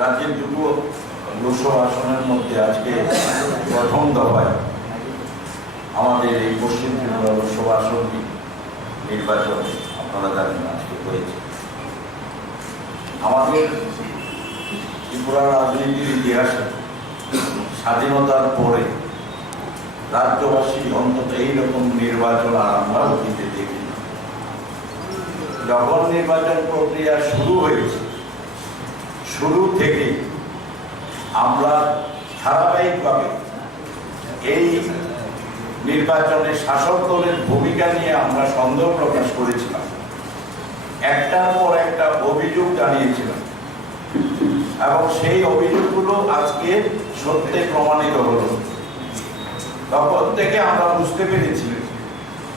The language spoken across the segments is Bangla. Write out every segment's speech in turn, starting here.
রাজ্যের দুটো লোকসভা আসনের মধ্যে আজকে প্রথম দফায় আমাদের এই পশ্চিম ত্রিপুরা লোকসভা আসনটি নির্বাচন আপনারা জানেন আজকে হয়েছে। আমাদের ত্রিপুরা রাজনীতির ইতিহাসে স্বাধীনতার পরে রাজ্যবাসী অন্তত এইরকম নির্বাচন আর আমরা অতীতে দেখি। যখন নির্বাচন প্রক্রিয়া শুরু হয়েছে, শুরু থেকে আমরা ধারাবাহিকভাবে এই নির্বাচনে শাসক দলের ভূমিকা নিয়ে আমরা সন্দেহ প্রকাশ করেছিলাম, একটার পর একটা অভিযোগ জানিয়েছিলাম এবং সেই অভিযোগগুলো আজকে সত্যে প্রমাণিত হলো। তখন থেকে আমরা বুঝতে পেরেছি,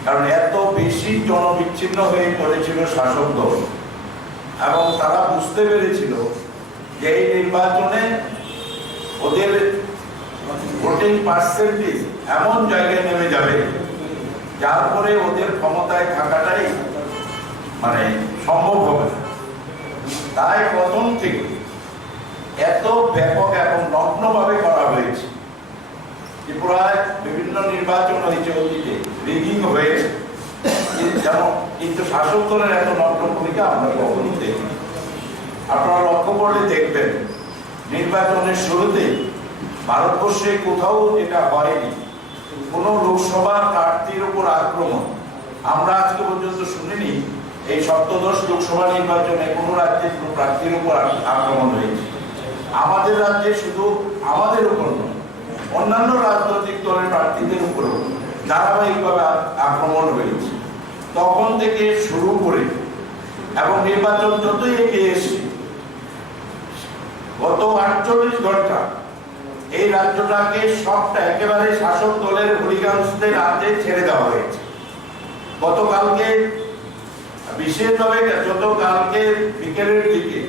কারণ এত বেশি জনবিচ্ছিন্ন হয়ে পড়েছিল শাসক দল এবং তারা বুঝতে পেরেছিল যে এই নির্বাচনে ওদের ভোটিং পার্সেন্টেজ এমন জায়গায় নেমে যাবে যার পরে ওদের ক্ষমতায় থাকাটাই সম্ভব হবে না। তাই প্রথম থেকে এত ব্যাপক এবং নগ্নভাবে করা হয়েছে। ত্রিপুরায় বিভিন্ন নির্বাচন হয়েছে, অতীতে রিগিং হয়েছে, কিন্তু শাসক দলের এত নগ্ন ভূমিকা আমরা কখনো দেখি। আপনারা লক্ষ্য করলে দেখবেন নির্বাচনের শুরুতে ভারতবর্ষে কোথাও যেটা হয়নি, কোন লোকসভা প্রার্থীর উপর আক্রমণ আমরা আজকে পর্যন্ত শুনিনি। এই সপ্তদশ লোকসভা নির্বাচনে কোন রাজ্যের কোন প্রার্থীর উপর আক্রমণ হয়েছে। আমাদের রাজ্যে শুধু আমাদের উপর নয়, অন্যান্য রাজনৈতিক দলের প্রার্থীদের উপরও ধারাবাহিকভাবে আক্রমণ হয়েছে। তখন থেকে শুরু করে এবং নির্বাচন যতই এগিয়ে এসছে, গত 48 ঘন্টা এই রাজ্যটাকে সবটা একেবারে শাসক দলের হুলিগানসদের হাতে ছেড়ে দেওয়া হয়েছে। গতকালকে বিশেষভাবে গতকালকে বিকেলের দিকে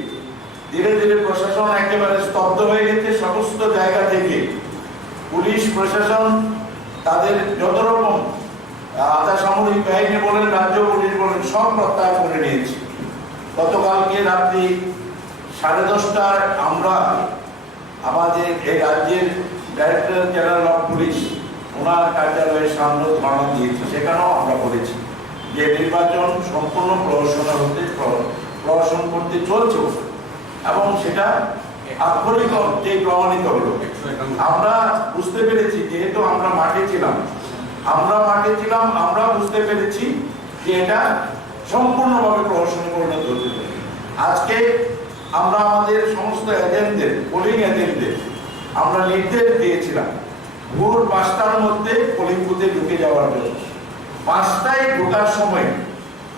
ধীরে ধীরে প্রশাসন একেবারে স্তব্ধ হয়ে গেছে। সমস্ত জায়গা থেকে পুলিশ প্রশাসন তাদের যত রকম আধা সামরিক বাহিনী বলেন, রাজ্য পুলিশ বলেন, সব প্রত্যাহার করে নিয়েছে। গতকালকে রাত্রি 10:30টায় আমরা আমাদের এই রাজ্যের ডাইরেক্টর জেনারেল অফ পুলিশ ওনার কার্যালয়ের সামনে ধর্ণা দিয়েছি। সেখানেও আমরা বলেছি যে নির্বাচন সম্পূর্ণ প্রহসন করতে চলছে এবং সেটা আক্ষরিক অর্থে প্রমাণিত হলো। আমরা বুঝতে পেরেছি, যেহেতু আমরা মাঠে ছিলাম, আমরা বুঝতে পেরেছি যে এটা সম্পূর্ণভাবে প্রহসনে পরিণত হতে পারে। আজকে আমরা আমাদের সমস্ত এজেন্টদের, পোলিং এজেন্টদের আমরা নির্দেশ দিয়েছিলাম ভোর 5টার মধ্যে পোলিং বুথে ঢুকে যাওয়ার জন্য। 5টায় ঢোকার সময়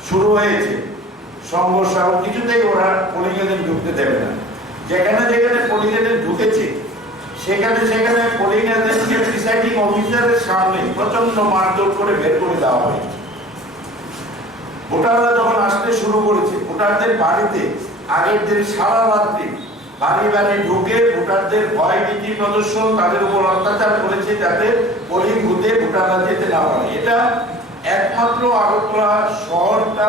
শুরু হয়েছে সংঘর্ষ এবং কিছুতেই ওরা পোলিং এজেন্ট ঢুকতে দেবে না। যেখানে যেখানে পোলিং এজেন্ট ঢুকেছে সেখানে পোলিং এজেন্টকে প্রিসাইডিং অফিসারের সামনে প্রচন্ড মারধর করে বের করে দেওয়া হয়েছে। ভোটাররা যখন আসতে শুরু করেছে, ভোটারদের বাড়িতে আগের দিন সারা রাত্রি বাড়ি বাড়ি ঢুকে ভোটারদের ভয় ভীতি প্রদর্শন, তাদের উপর অত্যাচার করেছে যাতে পোলিং বুথে ভোটাররা যেতে না পারে। এটা একমাত্র আগরতলা শহরটা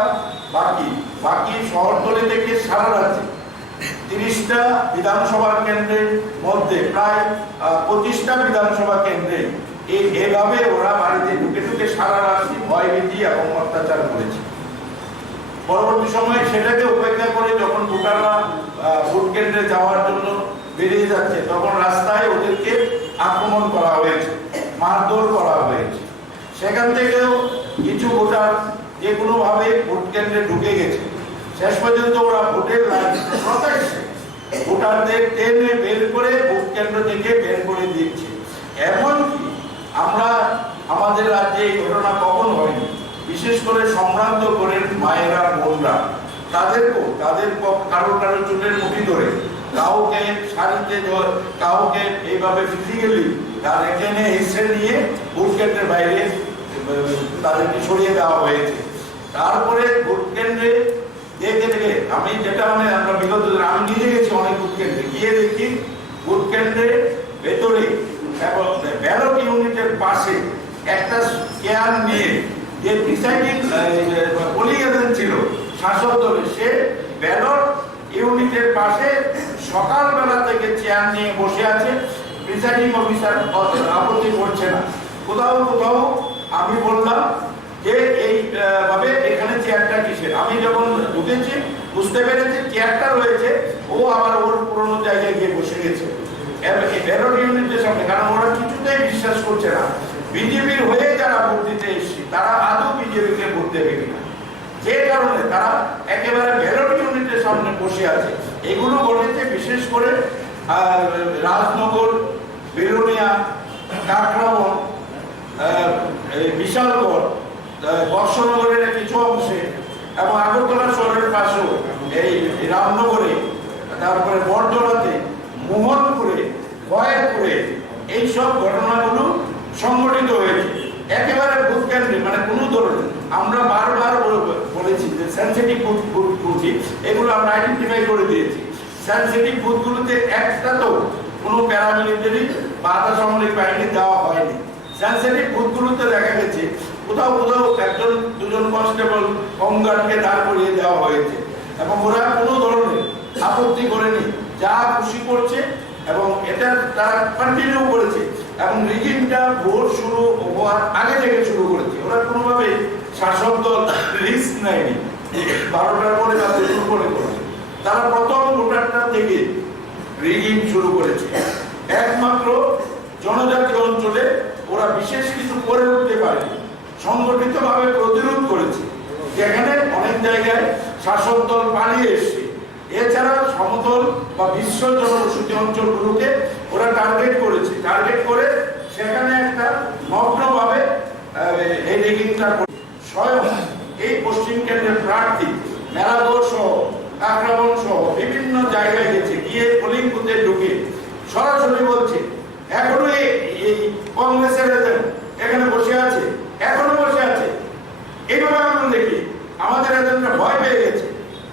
বাকি শহরতলি থেকে সারা রাজ্যে 30টা বিধানসভা কেন্দ্রের মধ্যে প্রায় 25টা বিধানসভা কেন্দ্রে এইভাবে ওরা বাড়িতে ঢুকে ঢুকে সারা রাত্রি ভয় ভীতি এবং অত্যাচার করেছে। পরবর্তী সময়ে সেটাকে উপেক্ষা করে যখন ভোটাররা ভোট কেন্দ্রে যাওয়ার জন্য বেরিয়ে যাচ্ছে, তখন রাস্তায় ওদেরকে আক্রমণ করা হয়েছে, মারধর করা হয়েছে। সেখান থেকেও কিছু ভোটার যে কোনো ভাবে ভোট কেন্দ্রে ঢুকে গেছে। শেষ পর্যন্ত ওরা ভোটের প্রত্যাশে ভোটারদের টেনে বের করে ভোট কেন্দ্র থেকে বের করে দিচ্ছে। এমনকি আমরা আমাদের রাজ্যে এই ঘটনা কখনো হয়নি। বিশেষ করে সম্ভ্রান্ত ঘরের মায়েরা, বোনরা, তাদের কারো চুলের মুঠি ধরে, কাউকে শাড়িতে, কাউকে এইভাবে ফিজিক্যালি তার এখানে এসে নিয়ে ভোট কেন্দ্রের বাইরে তাদেরকে সরিয়ে দেওয়া হয়েছে। তারপরে ভোট কেন্দ্রে দেখে আমি যেটা আমরা বিগত আমি নিজে গেছি অনেক ভোট কেন্দ্রে, গিয়ে দেখি ভোট কেন্দ্রের ভেতরে ব্যালট ইউনিটের পাশে একটা চেয়ার নিয়ে যে প্রিসাইডিং পোলিং এজেন্ট ছিল শাসক দলের, সে ব্যালট ইউনিটের পাশে সকালবেলা থেকে চেয়ার নিয়ে বসে আছে, প্রিসাইডিং অফিসার আপত্তি করছে না। কোথাও কোথাও আমি বললাম যে এই ভাবে এখানে চেয়ারটা কিসের, আমি যখন ঢুকেছি বুঝতে পেরেছি চেয়ারটা রয়েছে, ও আবার ওর পুরোনো জায়গায় গিয়ে বসে গেছে ব্যালট ইউনিটের সামনে, কারণ ওরা কিছুতেই বিশ্বাস করছে না বিজেপির হয়ে যারা ভোট দিতে এসেছে তারা আদৌ বিজেপিকে ভোট দেবে কিনা, যে কারণে তারা একেবারে ব্যালট ইউনিটের সামনে বসে আছে। এগুলো ঘটেছে বিশেষ করে রাজনগর, বেরোনিয়া, কাকরাবন, বিশালগড়, বর্ষনগরের কিছু অংশে এবং আগরতলা শহরের পাশেও এই রামনগরে, তারপরে বরজলাতে, মোহনপুরে, গয়েরপুরে এইসব ঘটনাগুলো সংঘটিত হয়েছে একেবারে বুথ কেন্দ্রে, মানে কোনো ধরনের। আমরা বারবার বলেছি যে সেন্সিটিভ বুথ এগুলো আমরা আইডেন্টিফাই করে দিয়েছি। সেন্সিটিভ বুথগুলোতে একটা তো কোনো প্যারামিলিটারি বা আধা সামরিক বাহিনী দেওয়া হয়নি। সেন্সিটিভ বুথগুলোতে দেখা গেছে কোথাও কোথাও একজন দুজন কনস্টেবল হোমগার্ডকে দাঁড় করিয়ে দেওয়া হয়েছে এবং ওরা কোনো ধরনের আপত্তি করেনি, যা খুশি করছে এবং এটা তারা কন্টিনিউ করেছে এবং রিগিংটা ভোট শুরু হওয়ার আগে থেকে শুরু করেছে। ওরা কোনোভাবে শাসক দল রিস্ক নেয়নি, 12টার পরে তাদের শুরু করেছে। তারা প্রথম ভোটারটা থেকে রিগিং শুরু করেছে। একমাত্র জনজাতি অঞ্চলে ওরা বিশেষ কিছু করে উঠতে পারেনি, সংগঠিতভাবে প্রতিরোধ করেছে, যেখানে অনেক জায়গায় শাসক দল পালিয়ে এসছে। এছাড়া সমতল বা বিশ্ব জনবসতি অঞ্চলগুলোকে ওরা টার্গেট করেছে, টার্গেট করে সেখানে একটা মগ্নভাবে এই রেগিংটা স্বয়ং এই পশ্চিম কেন্দ্রের প্রার্থী মেলাগড় সহ কাকরাবন সহ বিভিন্ন জায়গায় গেছে, গিয়ে পোলিং বুথে ঢুকে সরাসরি বলছে এখনো এই কংগ্রেসের এখানে বসে আছে, এখনো বসে আছে। এইভাবে আমরা দেখি আমাদের এজেন্টরা ভয় পেয়ে গেছে।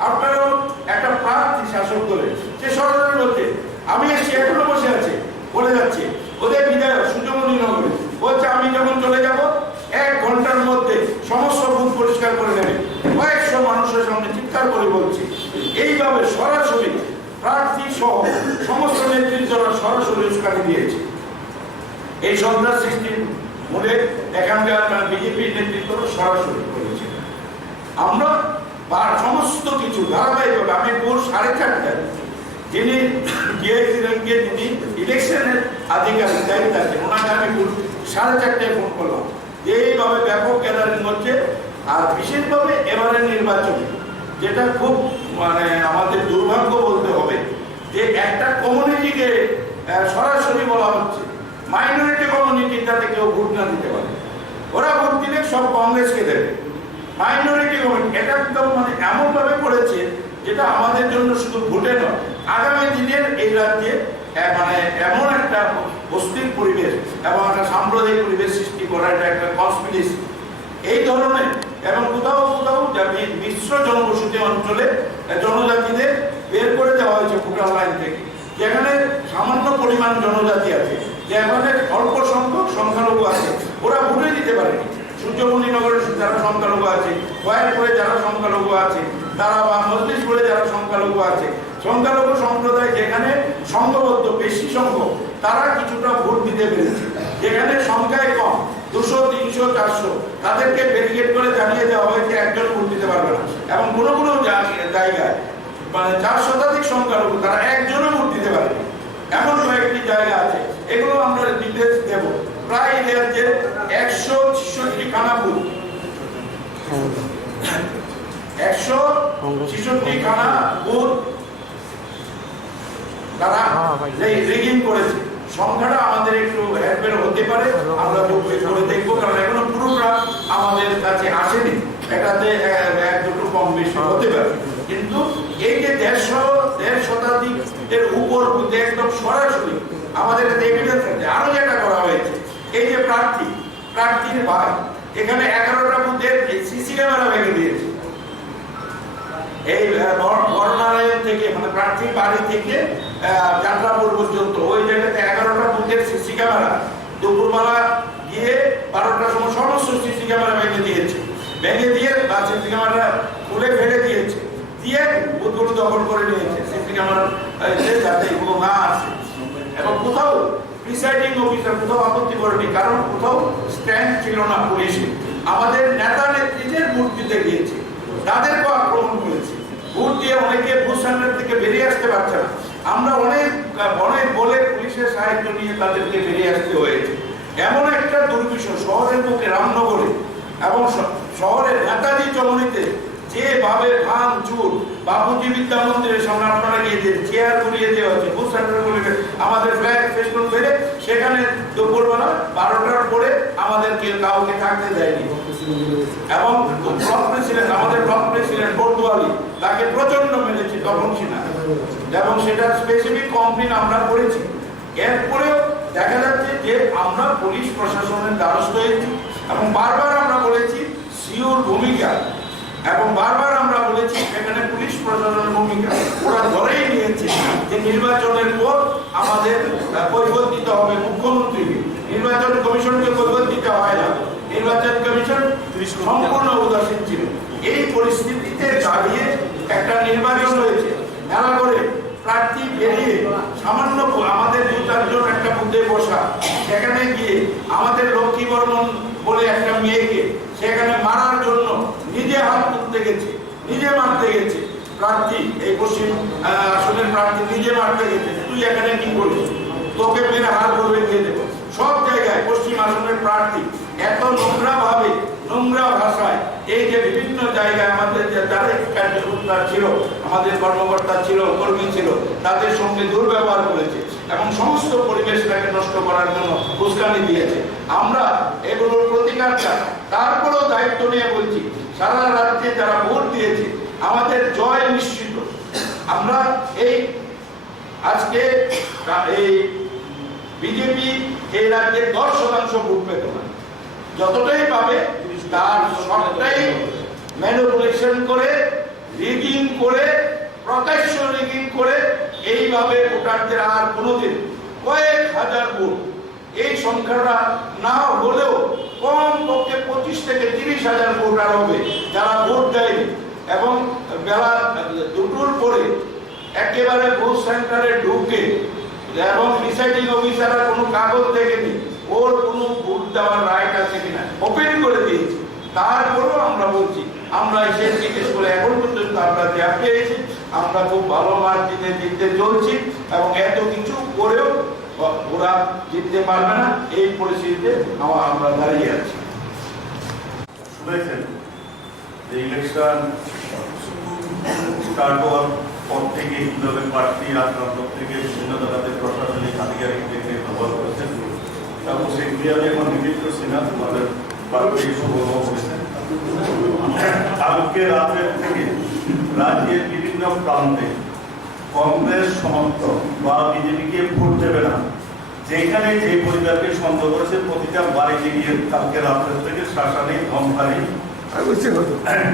আপনারও একটা প্রার্থী শাসক দলের সে সরাসরি বলছে আমি এসে এখনো বসে আছে, বলে যাচ্ছে ওদের বিধায়ক সুজমণি নগরে বলছে আমি যখন চলে যাব 1 ঘন্টার মধ্যে সমস্ত বুথ পরিষ্কার করে নেবে, কয়েকশো মানুষের সামনে চিৎকার করে বলছে। এইভাবে সরাসরি প্রার্থী সহ সমস্ত নেতৃত্বরা সরাসরি উস্কানি দিয়েছে। এই সন্ত্রাস সৃষ্টির মূলে এখানকার বিজেপির নেতৃত্ব সরাসরি করেছে। আমরা সমস্ত কিছু ধারাবাহিকভাবে আমি ভোর 4:30টায় যিনি ডিআইসি র্যাঙ্কে যিনি ইলেকশনের আধিকারিক দায়িত্ব আছেন ওনাকে আমি 4:30টায় ফোন করলাম, এইভাবে ব্যাপক গ্যাদারিং হচ্ছে। আর বিশেষভাবে এবারের নির্বাচন যেটা খুব মানে আমাদের দুর্ভাগ্য বলতে হবে যে একটা কমিউনিটিকে সরাসরি বলা হচ্ছে মাইনরিটি কমিউনিটি যাতে কেউ ভোট না দিতে পারে, ওরা ভোট দিলে সব কংগ্রেসকে দেবে। মাইনরিটি কমিউনিটি এটা একদম মানে এমন ভাবে করেছে যেটা আমাদের জন্য শুধু ভোটে নয়, আগামী দিনের এই রাজ্যে মানে এমন একটা অস্থির পরিবেশ এবং একটা সাম্প্রদায়িক পরিবেশ সৃষ্টি করা, এটা একটা কনস্পিরেসি এই ধরনের। এবং কোথাও কোথাও মিশ্র জনবসতি অঞ্চলে জনজাতিদের বের করে দেওয়া হয়েছে ভোটার লাইন থেকে, যেখানে সামান্য পরিমাণ জনজাতি আছে, যেখানে অল্প সংখ্যক সংখ্যালঘু আছে, ওরা ভোটে দিতে পারেনি। সূর্যমণিনগরে যারা সংখ্যালঘু আছে, গয়েরপুরে যারা সংখ্যালঘু আছে, তারা বা মজলিশপুরে যারা সংখ্যালঘু আছে, সংখ্যালঘু সম্প্রদায় যেখানে সংঘবদ্ধ বেশি সংখ্যক তারা কিছুটা ভোট দিতে পেরেছে। যেখানে সংখ্যায় কম 200, 300, 400 তাদেরকে ব্যারিকেড করে জানিয়ে দেওয়া হয়েছে একজন ভোট দিতে পারবে না। এবং কোনো কোনো জায়গায় মানে 4 শতাধিক সংখ্যালঘু তারা একজনও ভোট দিতে পারে, এমন কয়েকটি জায়গা আছে। এগুলো আমরা ডিটেলস দেব। প্রায় রাজ্যে 166 খানা বুথ, 166 খানা বুথ তারা রিগিং করেছে। সংখ্যাটা আমাদের একটু হেরফের হতে পারে, আমরা করে দেখবো, কারণ এখনো পুরোটা আমাদের কাছে আসেনি। এটাতে 1-2 কম বেশি হতে পারে, কিন্তু এই যে 150 শতাধিক এর উপর একদম সরাসরি আমাদের এভিডেন্স আছে। আরো যেটা করা হয়েছে, এই যে প্রার্থীর ভাই এখানে 11টা বুথের সিসি ক্যামেরা ভেঙে দিয়েছে। এই বর্ণালয় থেকে মানে প্রার্থীর বাড়ি থেকে যাত্রাপুর পর্যন্ত ওই জায়গাতে 11টা বুথের সিসি ক্যামেরা দুপুরবেলা গিয়ে 12টার সময় সমস্ত সিসি ক্যামেরা ভেঙে দিয়েছে, ভেঙে দিয়ে বা সিসি ক্যামেরা খুলে ফেলে দিয়েছে। দিয়ে বুথগুলো দখল করে নিয়েছে সিসি ক্যামেরা যাতে এগুলো না আসে। এবং কোথাও প্রিসাইডিং অফিসার কোথাও আপত্তি করেনি, কারণ কোথাও স্ট্যান্ড ছিল না পুলিশে। আমাদের নেতা নেত্রীদের ভোট দিতে গিয়েছে, তাদেরকেও আক্রমণ করেছে। ভোট দিয়ে অনেকে বুথ সেন্টার থেকে বেরিয়ে আসতে পারছে না। আমরা অনেক অনেক বলে পুলিশের সাহায্য নিয়ে তাদেরকে বেরিয়ে আসতে হয়েছে। এমন একটা দুর্বিষহ শহরের বুকে রামনগরে এবং শহরের নেতাজি চলনিতে যেভাবে ভাঙচুর, বাপুজি বিদ্যা মন্দিরের সামনে আপনারা গিয়েছেন, চেয়ার ঘুরিয়ে দেওয়া হচ্ছে, বুথ সেন্টারগুলিকে আমাদের ফ্ল্যাগ ফেস্টুন ফেলে সেখানে দুপুরবেলা 12টার পরে আমাদেরকে কাউকে থাকতে দেয়নি। এবং ব্লক প্রেসিডেন্ট, আমাদের ব্লক প্রেসিডেন্ট বর্দুয়ালি, তাকে প্রচন্ড মেরেছে তখন সিনহা, এবং সেটা স্পেসিফিক কমপ্লেন আমরা করেছি। এরপরেও দেখা যাচ্ছে যে আমরা পুলিশ প্রশাসনের দ্বারস্থ হয়েছি এবং বারবার আমরা বলেছি সিওর ভূমিকা, এবং বারবার আমরা বলেছি এখানে পুলিশ প্রশাসনের ভূমিকা ওরা ধরেই নিয়েছে যে নির্বাচনের পর আমাদের কৈফিয়ত দিতে হবে মুখ্যমন্ত্রীকে, নির্বাচন কমিশনকে কৈফিয়ত দিতে হয় না। নির্বাচন কমিশন সম্পূর্ণ উদাসীন ছিল। এই পরিস্থিতিতে দাঁড়িয়ে একটা নির্বাচন হয়েছে, মেলা করে প্রার্থী বেরিয়ে সামান্য আমাদের 2-4 জন একটা বুথে বসা, সেখানে গিয়ে আমাদের লক্ষ্মী বর্মন বলে একটা মেয়েকে সেখানে মারার জন্য নিজে হাত তুলতে গেছে, নিজে মারতে গেছে। প্রার্থী এই পশ্চিম আসনের প্রার্থী নিজে মারতে গেছে, তুই এখানে কি করিস, তোকে মেরে হার করবে দিয়ে দেবো। সব জায়গায় পশ্চিম আসনের প্রার্থী এত নোংরা ভাবে, নোংরা ভাষায়, এই যে বিভিন্ন জায়গায় আমাদের যারা কার্যকর্তা ছিল, আমাদের কর্মকর্তা ছিল, কর্মী ছিল, তাদের সঙ্গে দুর্ব্যবহার করেছে এবং সমস্ত পরিবেশটাকে নষ্ট করার জন্য উস্কানি দিয়েছে। আমরা এগুলোর প্রতিকার চাই। তারপরেও দায়িত্ব নিয়ে বলছি, সারা রাজ্যে যারা ভোট দিয়েছে আমাদের জয় নিশ্চিত। আমরা এই আজকে এই বিজেপি এই রাজ্যে 10% ভোট পেত না, যতটাই পাবে তার সবটাই ম্যানিপুলেশন করে, রিগিং করে, প্রকাশ্য রিগিং করে এইভাবে ভোটারদের আর কোনোদিন কয়েক হাজার ভোট, এই সংখ্যাটা না হলেও কম পক্ষে 25 থেকে 30 হাজার ভোটার হবে যারা ভোট দেয়নি। এবং বেলা 2টোর পরে একেবারে বুথ সেন্টারে ঢুকে এবং প্রিসাইডিং অফিসাররা কোনো কাগজ দেখেনি ওর কোনো ভোট দেওয়ার রাইট আছে কিনা ওপেন করে দিয়েছে। তারপরেও আমরা বলছি, আমরা এসে জিজ্ঞেস করে এখন পর্যন্ত আমরা যা পেয়েছি আমরা খুব ভালো মার্জিনে জিততে চলছি, এবং এত কিছু করেও ওরা জিততে পারবে না। এই পরিস্থিতিতে আমরা দাঁড়িয়ে আছি। শুনেছেন যে ইলেকশন স্টার্ট হওয়ার পর থেকে কিভাবে প্রার্থী রাজনৈতিক থেকে বিভিন্ন জায়গাতে প্রশাসনিক আধিকারিকদেরকে ব্যবহার করেছেন, এবং সেগুলি আমি এখন নির্দিষ্ট সিনা আমাদের প্রার্থী সুবর্ণ করেছেন। কালকে রাতের থেকে রাজ্যের বিভিন্ন প্রান্তে কংগ্রেস সমর্থক বা বিজেপিকে ভোট দেবে না, যেখানে যে পরিবারকে সন্দেহ করেছে প্রতিটা বাড়িতে গিয়ে কালকে রাতের থেকে শাসানি ধমকানি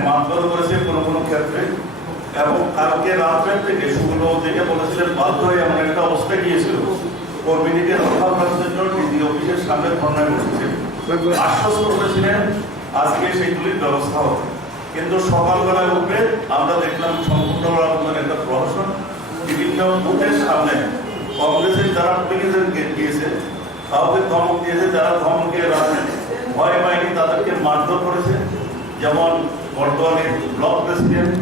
মারধর করেছে কোনো কোনো ক্ষেত্রে। এবং কালকে রাতের থেকে সেগুলো যেটা বলেছিলেন বাধ্য হয়ে এমন একটা অবস্থা গিয়েছিল, কর্মীদেরকে রক্ষা করার জন্য ডিসি অফিসের সামনে ধর্ণায় বসেছেন, আশ্বস্ত করেছিলেন আজকে সেইগুলির ব্যবস্থা হবে। কিন্তু সকালবেলায় উঠে আমরা দেখলাম সম্পূর্ণ রকমের একটা প্রহসন, বিভিন্ন বুথের সামনে কংগ্রেসের যারা পুলিশে গিয়েছে কাউকে ধমক দিয়েছে, যারা ধমকে ভয় পায়নি তাদেরকে মারধর করেছে। যেমন বর্তমানে ব্লক প্রেসিডেন্ট